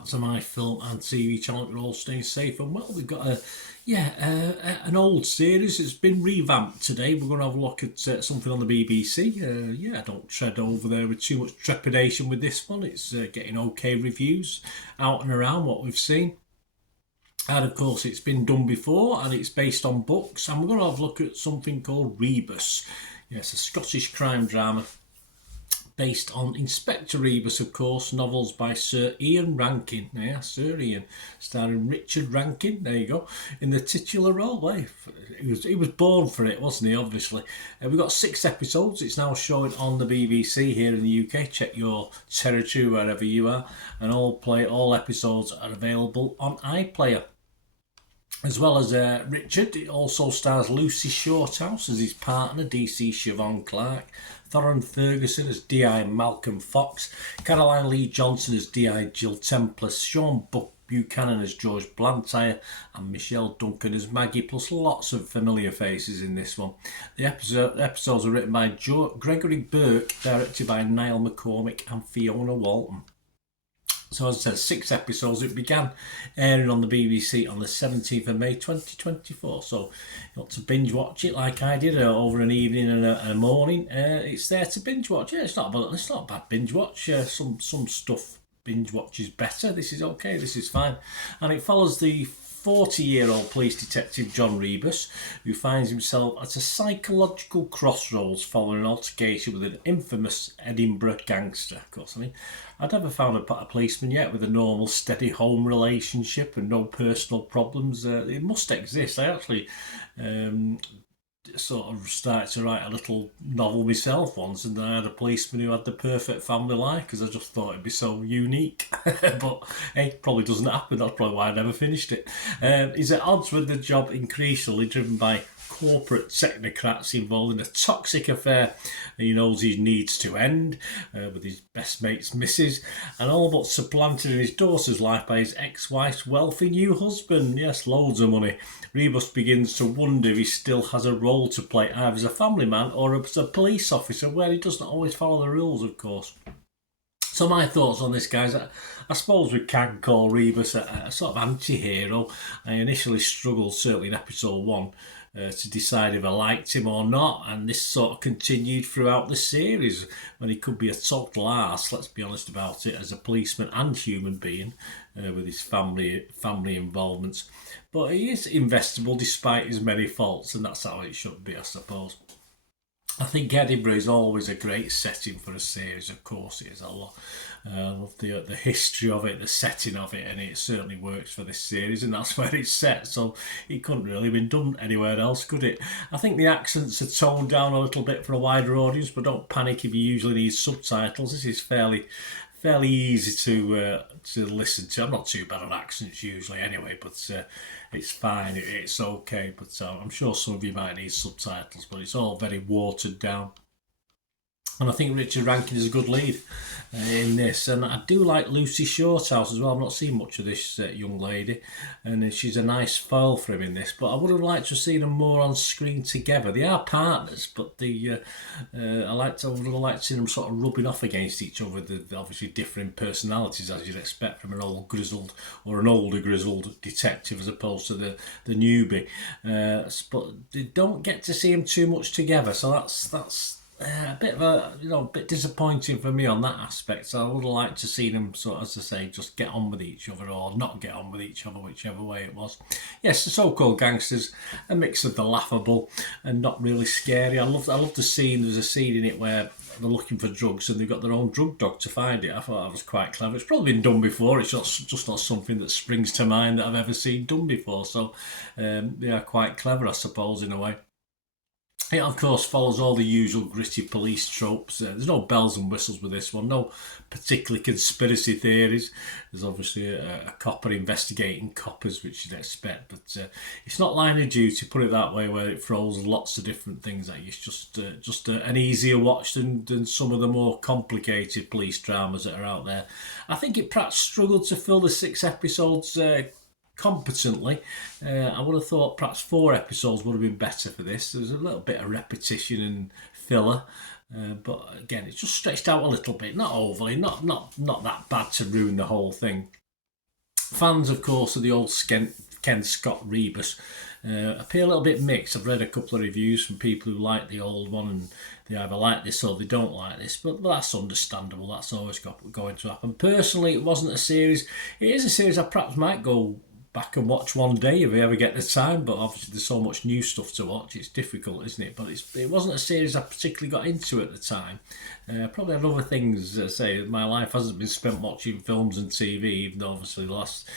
back to my film and TV channel. You're all staying safe and well. We've got an old series. It's been revamped today. We're going to have a look at something on the BBC. I don't tread over there with too much trepidation with this one. It's getting okay reviews out and around what we've seen. And of course, it's been done before and it's based on books. And we're going to have a look at something called Rebus. It's a Scottish crime drama based on Inspector Rebus, of course, novels by Sir Ian Rankin. Yeah, Sir Ian, starring Richard Rankin, there you go, in the titular role. Well, he was born for it, wasn't he, obviously. We've got 6 episodes. It's now showing on the BBC here in the UK. Check your territory wherever you are. And all episodes are available on iPlayer. As well as Richard, it also stars Lucy Shorthouse as his partner, DC Siobhan Clarke, Thorin Ferguson as D.I. Malcolm Fox, Caroline Lee Johnson as D.I. Jill Templar, Sean Buchanan as George Blantyre, and Michelle Duncan as Maggie, plus lots of familiar faces in this one. The episodes are written by Gregory Burke, directed by Niall McCormick and Fiona Walton. So as I said, 6 episodes. It began airing on the BBC on the 17th of May 2024. So you want to binge watch it like I did over an evening and a morning. It's there to binge watch. Yeah, it's not a bad binge watch. Some stuff binge watch is better. This is okay. This is fine. And it follows the 40-year-old police detective John Rebus, who finds himself at a psychological crossroads following an altercation with an infamous Edinburgh gangster. Of course, I'd never found a policeman yet with a normal, steady home relationship and no personal problems. It must exist. I actually sort of started to write a little novel myself once, and then I had a policeman who had the perfect family life because I just thought it'd be so unique. But hey, probably doesn't happen. That's probably why I never finished it. He's at odds with the job increasingly, driven by corporate technocrats involved in a toxic affair he knows he needs to end with his best mate's missus, and all but supplanted in his daughter's life by his ex-wife's wealthy new husband. Yes, loads of money. Rebus begins to wonder if he still has a role to play, either as a family man or as a police officer, where he doesn't always follow the rules, of course. So my thoughts on this, guys, I suppose we can call Rebus a sort of anti-hero. I initially struggled, certainly in episode 1, to decide if I liked him or not, and this sort of continued throughout the series, when he could be a total arse, let's be honest about it, as a policeman and human being, with his family involvements. But he is investable despite his many faults, and that's how it should be, I suppose. I think Edinburgh is always a great setting for a series, of course it is. I love the history of it, the setting of it, and it certainly works for this series, and that's where it's set, so it couldn't really have been done anywhere else, could it? I think the accents are toned down a little bit for a wider audience, but don't panic if you usually need subtitles. This is fairly easy to listen to. I'm not too bad on accents usually anyway, but it's fine, it's okay. But I'm sure some of you might need subtitles, but it's all very watered down. And I think Richard Rankin is a good lead in this. And I do like Lucy Shorthouse as well. I've not seen much of this young lady, and she's a nice foil for him in this. But I would have liked to have seen them more on screen together. They are partners, but I would have liked to see them sort of rubbing off against each other. The obviously differing personalities, as you'd expect from an old grizzled or an older grizzled detective as opposed to the newbie. But they don't get to see them too much together, so that's a bit disappointing for me on that aspect. So I would have liked to see them, sort of, as I say, just get on with each other or not get on with each other, whichever way it was. Yes, the so-called gangsters, a mix of the laughable and not really scary. I love the scene. There's a scene in it where they're looking for drugs and they've got their own drug dog to find it. I thought that was quite clever. It's probably been done before. It's just not something that springs to mind that I've ever seen done before. So they are quite clever, I suppose, in a way. It, of course, follows all the usual gritty police tropes. There's no bells and whistles with this one, no particular conspiracy theories. There's obviously a copper investigating coppers, which you'd expect, but it's not Line of Duty, put it that way, where it throws lots of different things at you. It's just an easier watch than some of the more complicated police dramas that are out there. I think it perhaps struggled to fill the 6 episodes competently. I would have thought perhaps 4 episodes would have been better for this. There's a little bit of repetition and filler, but again, it's just stretched out a little bit, not overly, not that bad to ruin the whole thing. Fans, of course, of the old Ken Scott Rebus appear a little bit mixed. I've read a couple of reviews from people who like the old one, and they either like this or they don't like this, but that's understandable. That's always going to happen. Personally, it wasn't a series. It is a series I perhaps might go back and watch one day if I ever get the time, but obviously there's so much new stuff to watch, it's difficult, isn't it? But it wasn't a series I particularly got into at the time. Probably had other things. Say my life hasn't been spent watching films and TV, even though obviously the last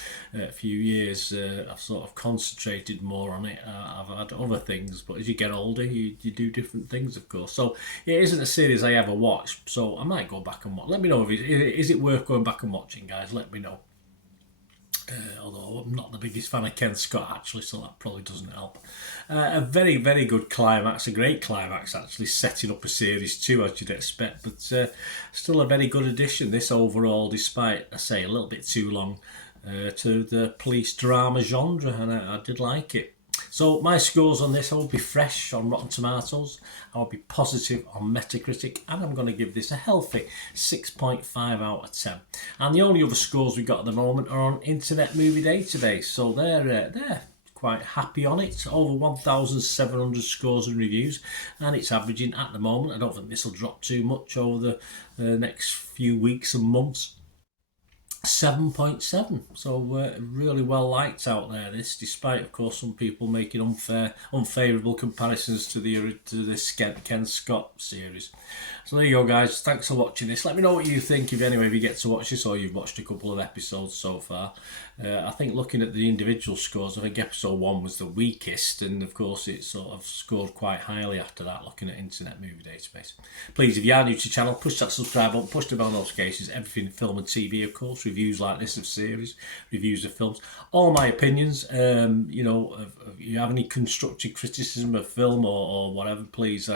few years I've sort of concentrated more on it. I've had other things, but as you get older you do different things, of course. So it isn't a series I ever watched, so I might go back and watch. Let me know if is it worth going back and watching, guys. Let me know. Although I'm not the biggest fan of Ken Scott, actually, so that probably doesn't help. A very, very good climax, a great climax, actually, setting up a series 2, as you'd expect, but still a very good addition, this overall, despite, I say, a little bit too long to the police drama genre, and I did like it. So my scores on this, I will be fresh on Rotten Tomatoes, I will be positive on Metacritic, and I'm going to give this a healthy 6.5 out of 10. And the only other scores we got at the moment are on Internet Movie Database, so they're quite happy on it. Over 1,700 scores and reviews, and it's averaging at the moment, I don't think this will drop too much over the next few weeks and months, 7.7. So really well liked out there, this, despite of course some people making unfavourable comparisons to this Ken Scott series. So there you go, guys. Thanks for watching this. Let me know what you think, if you get to watch this or you've watched a couple of episodes so far. I think looking at the individual scores, I think episode 1 was the weakest, and of course it sort of scored quite highly after that, looking at Internet Movie Database. Please, if you are new to the channel, push that subscribe button, push the bell notifications, everything film and TV, of course, reviews like this of series, reviews of films, all my opinions. If you have any constructive criticism of film or whatever, please,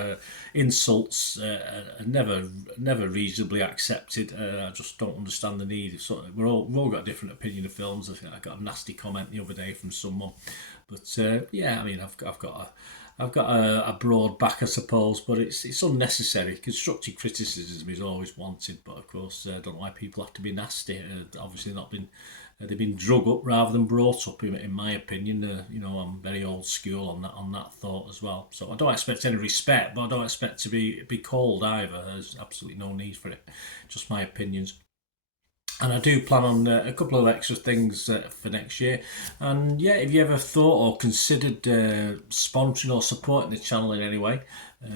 insults are never reasonably accepted. I just don't understand the need. We've all got a different opinion of films. I got a nasty comment the other day from someone, but yeah, I mean, I've got a broad back, I suppose, but it's unnecessary. Constructive criticism is always wanted, but of course, I don't know why people have to be nasty. Obviously, they've been drug up rather than brought up, in my opinion. I'm very old school on that thought as well. So I don't expect any respect, but I don't expect to be called either. There's absolutely no need for it. Just my opinions. And I do plan on a couple of extra things for next year. And yeah, if you ever thought or considered sponsoring or supporting the channel in any way,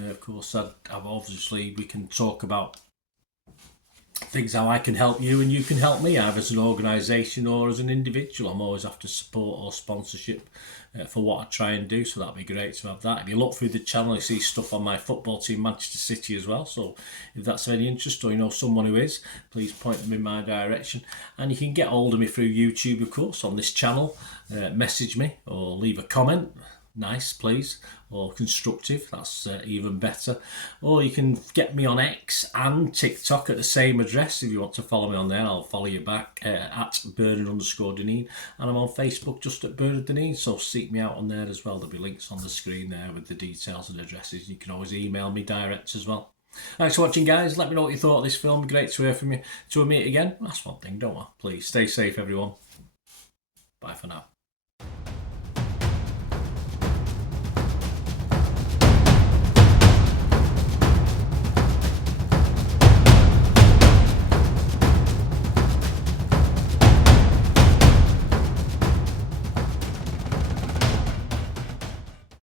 of course, I've obviously we can talk about things how I can help you and you can help me, either as an organisation or as an individual. I'm always after support or sponsorship for what I try and do, so that'd be great to have that. If you look through the channel, you see stuff on my football team, Manchester City, as well, so if that's of any interest or you know someone who is, please point them in my direction. And you can get hold of me through YouTube, of course, on this channel. Message me or leave a comment, nice please, or constructive, that's even better. Or you can get me on X and TikTok at the same address. If you want to follow me on there, I'll follow you back at Bernard_Deneen, and I'm on Facebook just at Bernard Deneen, so seek me out on there as well. There'll be links on the screen there with the details and addresses. You can always email me direct as well. Thanks for watching, guys. Let me know what you thought of this film. Great to hear from you. Till we meet again, that's one thing, don't I? Please stay safe, everyone. Bye for now.